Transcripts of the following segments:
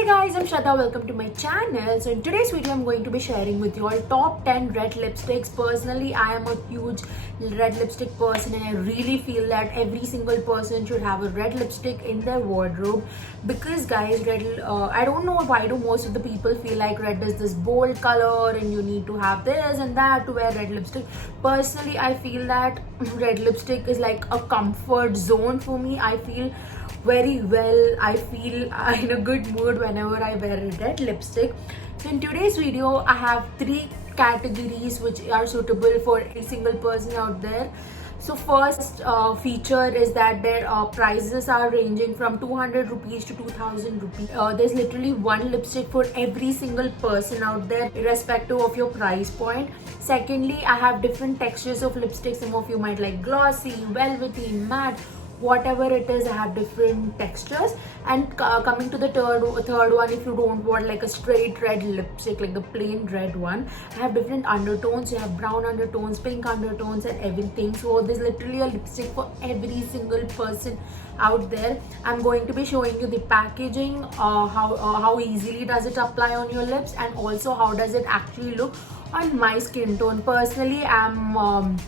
Hey guys, I'm Shraddha. Welcome to my channel. So in today's video, I'm going to be sharing with you all top 10 red lipsticks. Personally, I am a huge red lipstick person and I really feel that every single person should have a red lipstick in their wardrobe because guys, I don't know why do most of the people feel like red is this bold color and you need to have this and that to wear red lipstick. Personally, I feel that red lipstick is like a comfort zone for me. I feel very well. I feel in a good mood whenever I wear a red lipstick. So in today's video, I have three categories which are suitable for a single person out there. So first feature is that their prices are ranging from 200 rupees to 2000 rupees. There's literally one lipstick for every single person out there irrespective of your price point. Secondly, I have different textures of lipstick. Some of you might like glossy, velvety, matte, whatever it is. I have different textures. And coming to the third one, if you don't want like a straight red lipstick, like the plain red one, I have different undertones. You have brown undertones, pink undertones and everything. So there's literally a lipstick for every single person out there. I'm going to be showing you the packaging, how easily does it apply on your lips, and also how does it actually look on my skin tone. Personally, I'm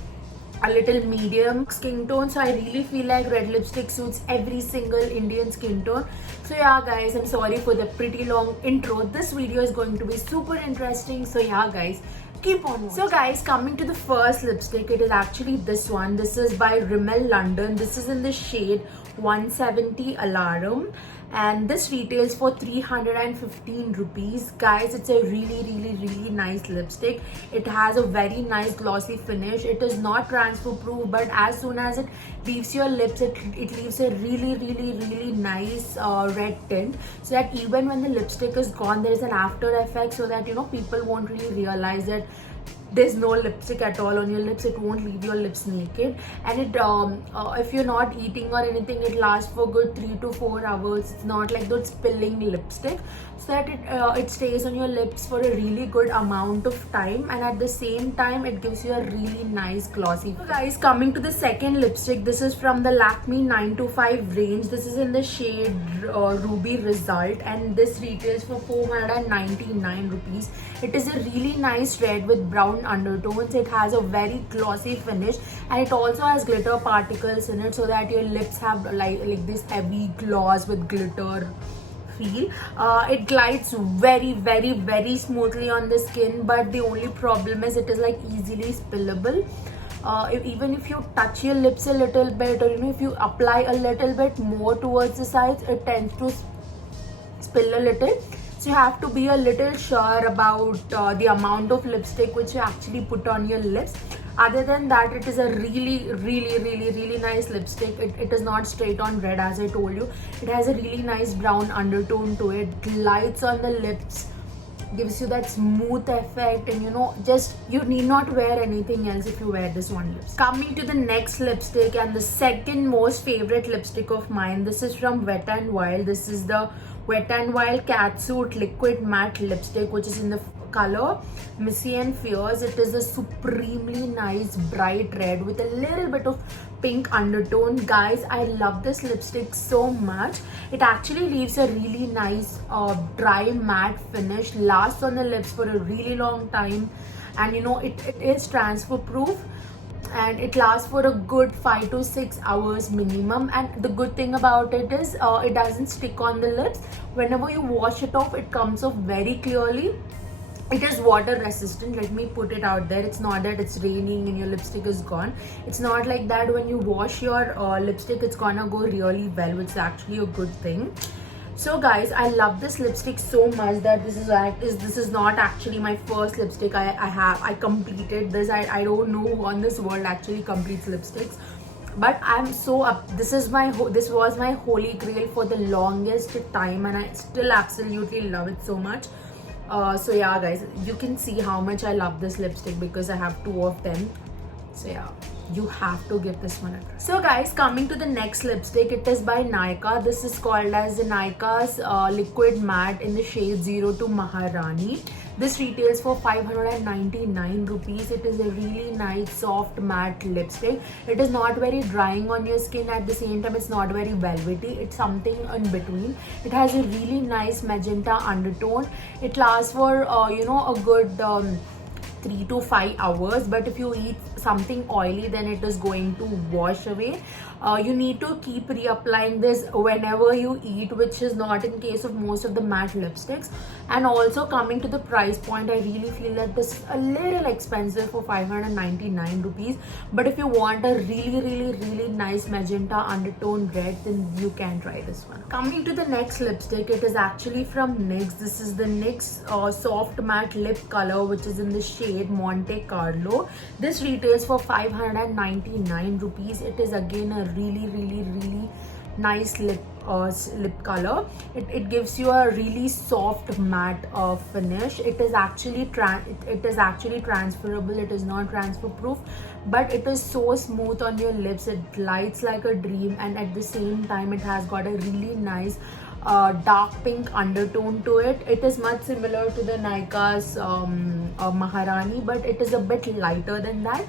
a little medium skin tone, so I really feel like red lipstick suits every single Indian skin tone. So yeah guys, I'm sorry for the pretty long intro. This video is going to be super interesting, so yeah guys, keep on watching. So guys, coming to the first lipstick, it is actually this one. This is by Rimmel London. This is in the shade 170 Alarm and this retails for 315 rupees. Guys, it's a really nice lipstick. It has a very nice glossy finish. It is not transfer proof, but as soon as it leaves your lips, it leaves a really nice red tint, so that even when the lipstick is gone, there is an after effect, so that people won't really realize that there's no lipstick at all on your lips. It won't leave your lips naked. And it if you're not eating or anything, it lasts for good 3 to 4 hours. It's not like that spilling lipstick, so that it stays on your lips for a really good amount of time, and at the same time it gives you a really nice glossy. So guys, coming to the second lipstick, this is from the Lakme 925 range. This is in the shade Ruby Result and this retails for 499 rupees. It is a really nice red with brown undertones. It has a very glossy finish and it also has glitter particles in it, so that your lips have like this heavy gloss with glitter feel. It glides very smoothly on the skin, but the only problem is it is like easily spillable. Even if you touch your lips a little bit, or if you apply a little bit more towards the sides, it tends to spill a little. So you have to be a little sure about the amount of lipstick which you actually put on your lips. Other than that, it is a really nice lipstick. It is not straight on red, as I told you. It has a really nice brown undertone to it, glides on the lips, gives you that smooth effect, and just you need not wear anything else if you wear this one lipstick. Coming to the next lipstick, and the second most favorite lipstick of mine, this is from Wet n Wild. This is the Wet n Wild Catsuit Liquid Matte Lipstick, which is in the color Missy and Fierce. It is a supremely nice bright red with a little bit of pink undertone. Guys, I love this lipstick so much. It actually leaves a really nice dry matte finish, lasts on the lips for a really long time, and it is transfer proof and it lasts for a good 5 to 6 hours minimum. And the good thing about it is it doesn't stick on the lips. Whenever you wash it off, it comes off very clearly. It is water resistant. Let me put it out there. It's not that it's raining and your lipstick is gone. It's not like that. When you wash your lipstick, it's gonna go really well, which is actually a good thing. So guys, I love this lipstick so much that this is not actually my first lipstick I completed this. I don't know who on this world actually completes lipsticks, but I'm so up. This was my holy grail for the longest time, and I still absolutely love it so much. So yeah guys, you can see how much I love this lipstick because I have 2 of them. So yeah, you have to give this one a try. So guys, coming to the next lipstick, it is by Nykaa. This is called as the Nykaa's liquid matte in the shade 02 Maharani. This retails for 599 rupees. It is a really nice soft matte lipstick. It is not very drying on your skin. At the same time, it's not very velvety. It's something in between. It has a really nice magenta undertone. It lasts for a good 3 to 5 hours, but if you eat something oily, then it is going to wash away. You need to keep reapplying this whenever you eat, which is not in case of most of the matte lipsticks. And also, coming to the price point, I really feel that this is a little expensive for 599 rupees, but if you want a really nice magenta undertone red, then you can try this one. Coming to the next lipstick, it is actually from NYX. This is the NYX soft matte lip color, which is in the shade Monte Carlo. This retails for 599 rupees. It is again a really nice lip color. It gives you a really soft matte finish. It is actually transferable. It is not transfer proof, but it is so smooth on your lips. It glides like a dream, and at the same time, it has got a really nice dark pink undertone to it. It is much similar to the Nykaa's Maharani, but it is a bit lighter than that.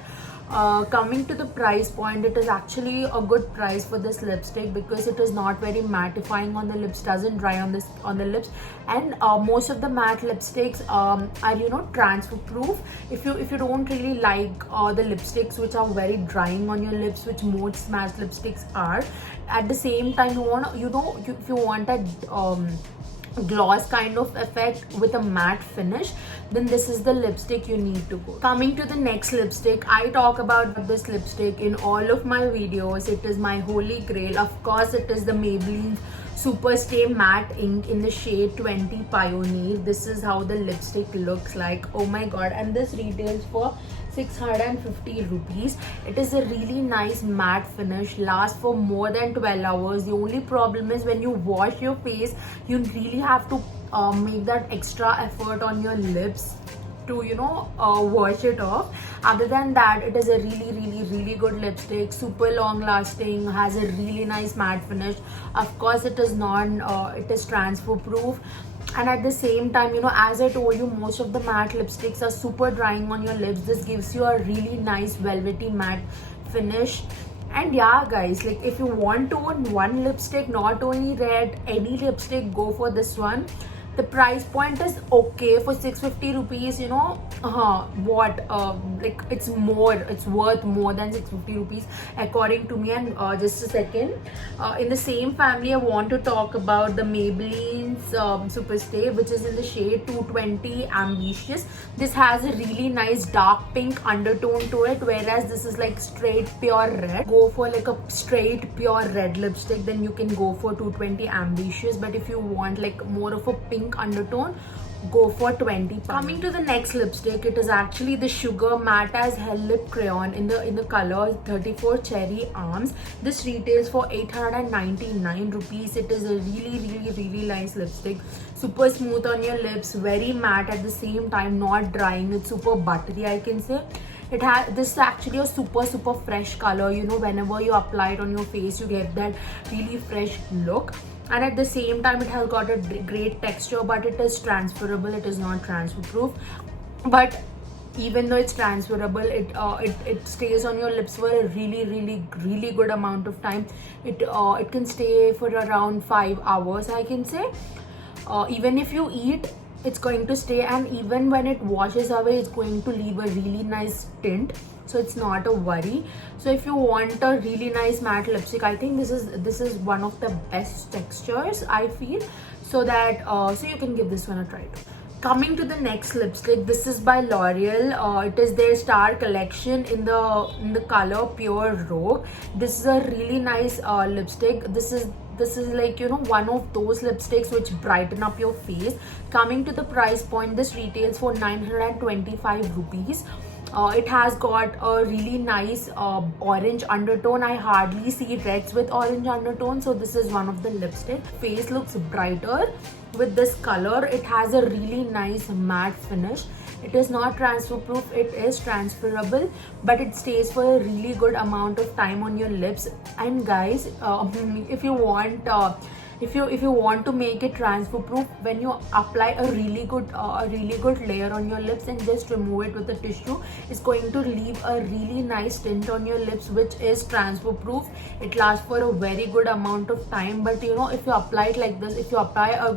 Coming to the price point, it is actually a good price for this lipstick because it is not very mattifying on the lips, doesn't dry on the lips, and most of the matte lipsticks are transfer proof. If you don't really like the lipsticks which are very drying on your lips, which most matte lipsticks are, at the same time if you want a gloss kind of effect with a matte finish, then this is the lipstick you need to go. Coming to the next lipstick, I talk about this lipstick in all of my videos. It is my holy grail. Of course, it is the Maybelline Superstay Matte Ink in the shade 20 Pioneer. This is how the lipstick looks like. Oh my god. And this retails for 650 rupees. It is a really nice matte finish, lasts for more than 12 hours. The only problem is when you wash your face, you really have to make that extra effort on your lips to wash it off. Other than that, it is a really good lipstick, super long lasting, has a really nice matte finish. Of course, it is transfer proof, and at the same time, as I told you, most of the matte lipsticks are super drying on your lips. This gives you a really nice velvety matte finish. And yeah guys, like if you want to own one lipstick, not only red, any lipstick, go for this one. The price point is okay for 650 rupees. Like it's worth more than 650 rupees according to me. And just a second, in the same family, I want to talk about the Maybelline's Superstay, which is in the shade 220 Ambitious. This has a really nice dark pink undertone to it, whereas this is like straight pure red. Go for like a straight pure red lipstick, then you can go for 220 Ambitious. But if you want like more of a pink undertone, go for 20. Coming to the next lipstick, it is actually the Sugar Matte as Hell Lip Crayon in the color 34 Cherry Arms. This retails for 899 rupees. It is a really nice lipstick, super smooth on your lips, very matte at the same time, not drying. It's super buttery, I can say. This is actually a super fresh color. Whenever you apply it on your face, you get that really fresh look. And at the same time, it has got a great texture, but it is transferable. It is not transfer proof, but even though it's transferable, it stays on your lips for a really good amount of time. It can stay for around 5 hours, I can say. Even if you eat, it's going to stay, and even when it washes away, it's going to leave a really nice tint, so it's not a worry. So if you want a really nice matte lipstick, I think this is one of the best textures, I feel, so you can give this one a try too. Coming to the next lipstick, this is by L'Oreal. It is their Star Collection in the color Pure Rogue. This is a really nice lipstick. This is like one of those lipsticks which brighten up your face. Coming to the price point, this retails for 925 rupees. It has got a really nice orange undertone. I hardly see reds with orange undertone, so this is one of the lipstick. Face looks brighter with this color. It has a really nice matte finish. It is not transfer proof, it is transferable, but it stays for a really good amount of time on your lips. And guys, if you want if you want to make it transfer proof, when you apply a really good layer on your lips and just remove it with a tissue, it's going to leave a really nice tint on your lips, which is transfer proof. It lasts for a very good amount of time. But you know, if you apply it like this, if you apply a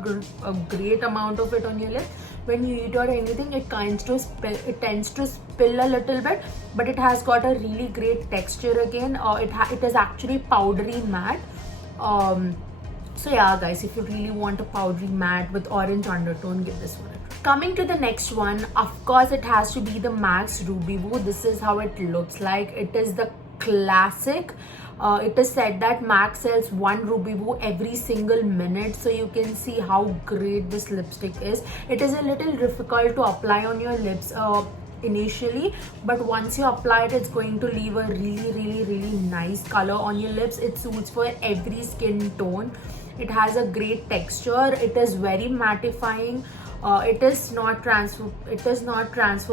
great amount of it on your lips, when you eat or anything, it tends to spill a little bit, but it has got a really great texture again. It is actually powdery matte. So yeah guys, if you really want a powdery matte with orange undertone, give this one a try. Coming to the next one, of course it has to be the MAC's Ruby Woo. This is how it looks like. It is the classic. It is said that MAC sells one Ruby Woo every single minute, so you can see how great this lipstick is. It is a little difficult to apply on your lips initially, but once you apply it, it's going to leave a really nice color on your lips. It suits for every skin tone. It has a great texture. It is very mattifying. It is not transfer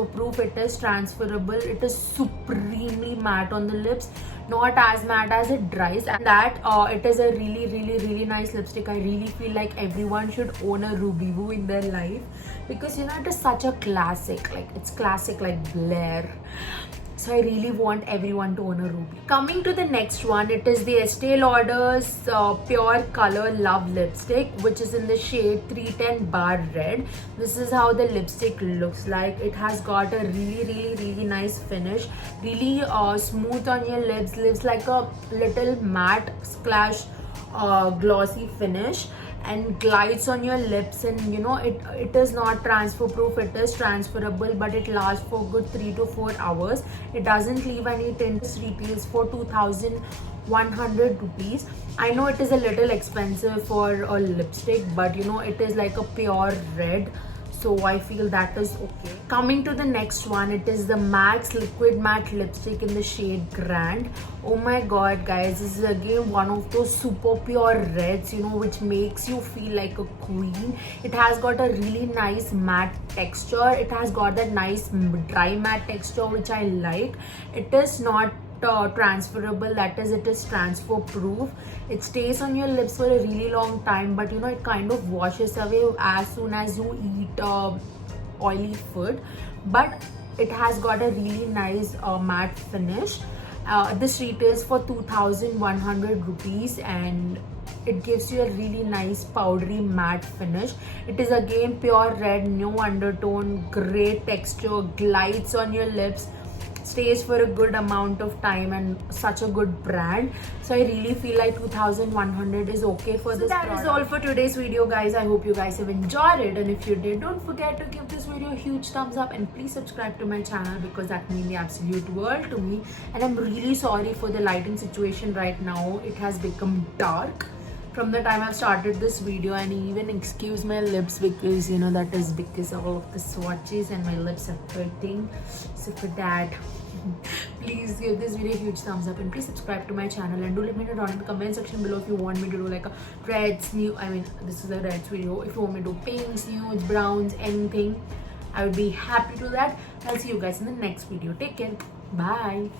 proof. It is transferable. It is supremely matte on the lips, not as matte as it dries. And that it is a really nice lipstick. I really feel like everyone should own a Ruby Woo in their life, because you know, it is such a classic. Like, it's classic like Blair. So I really want everyone to own a Ruby. Coming to the next one, it is the Estee Lauder's Pure Color Love Lipstick, which is in the shade 310 Bar Red. This is how the lipstick looks like. It has got a really nice finish. Really smooth on your lips. Lips like a little matte / glossy finish, and glides on your lips. And you know, it is not transfer proof, it is transferable, but it lasts for good 3 to 4 hours. It doesn't leave any tint. This retails for 2,100 rupees. I know it is a little expensive for a lipstick, but you know, it is like a pure red, so I feel that is okay. Coming to the next one, it is the MAC's Liquid Matte Lipstick in the shade Grand. Oh my god guys, this is again one of those super pure reds, you know, which makes you feel like a queen. It has got a really nice matte texture. It has got that nice dry matte texture, which I like. It is not transferable, that is, it is transfer proof. It stays on your lips for a really long time, but you know, it kind of washes away as soon as you eat oily food. But it has got a really nice matte finish. This retails for 2,100 rupees, and it gives you a really nice powdery matte finish. It is again pure red, no undertone, great texture, glides on your lips, stays for a good amount of time, and such a good brand. So I really feel like 2,100 is okay for this product. That is all for today's video guys. I hope you guys have enjoyed it, and if you did, don't forget to give this video a huge thumbs up, and please subscribe to my channel, because that means the absolute world to me. And I'm really sorry for the lighting situation right now. It has become dark from the time I've started this video, and even excuse my lips, because you know, that is because of all of the swatches and my lips are hurting. So for that, please give this video a huge thumbs up, and please subscribe to my channel, and do let me know down in the comment section below if you want me to do like a reds, nude, I mean, this is a reds video. If you want me to do pinks, nudes, browns, anything, I would be happy to do that. I'll see you guys in the next video. Take care. Bye.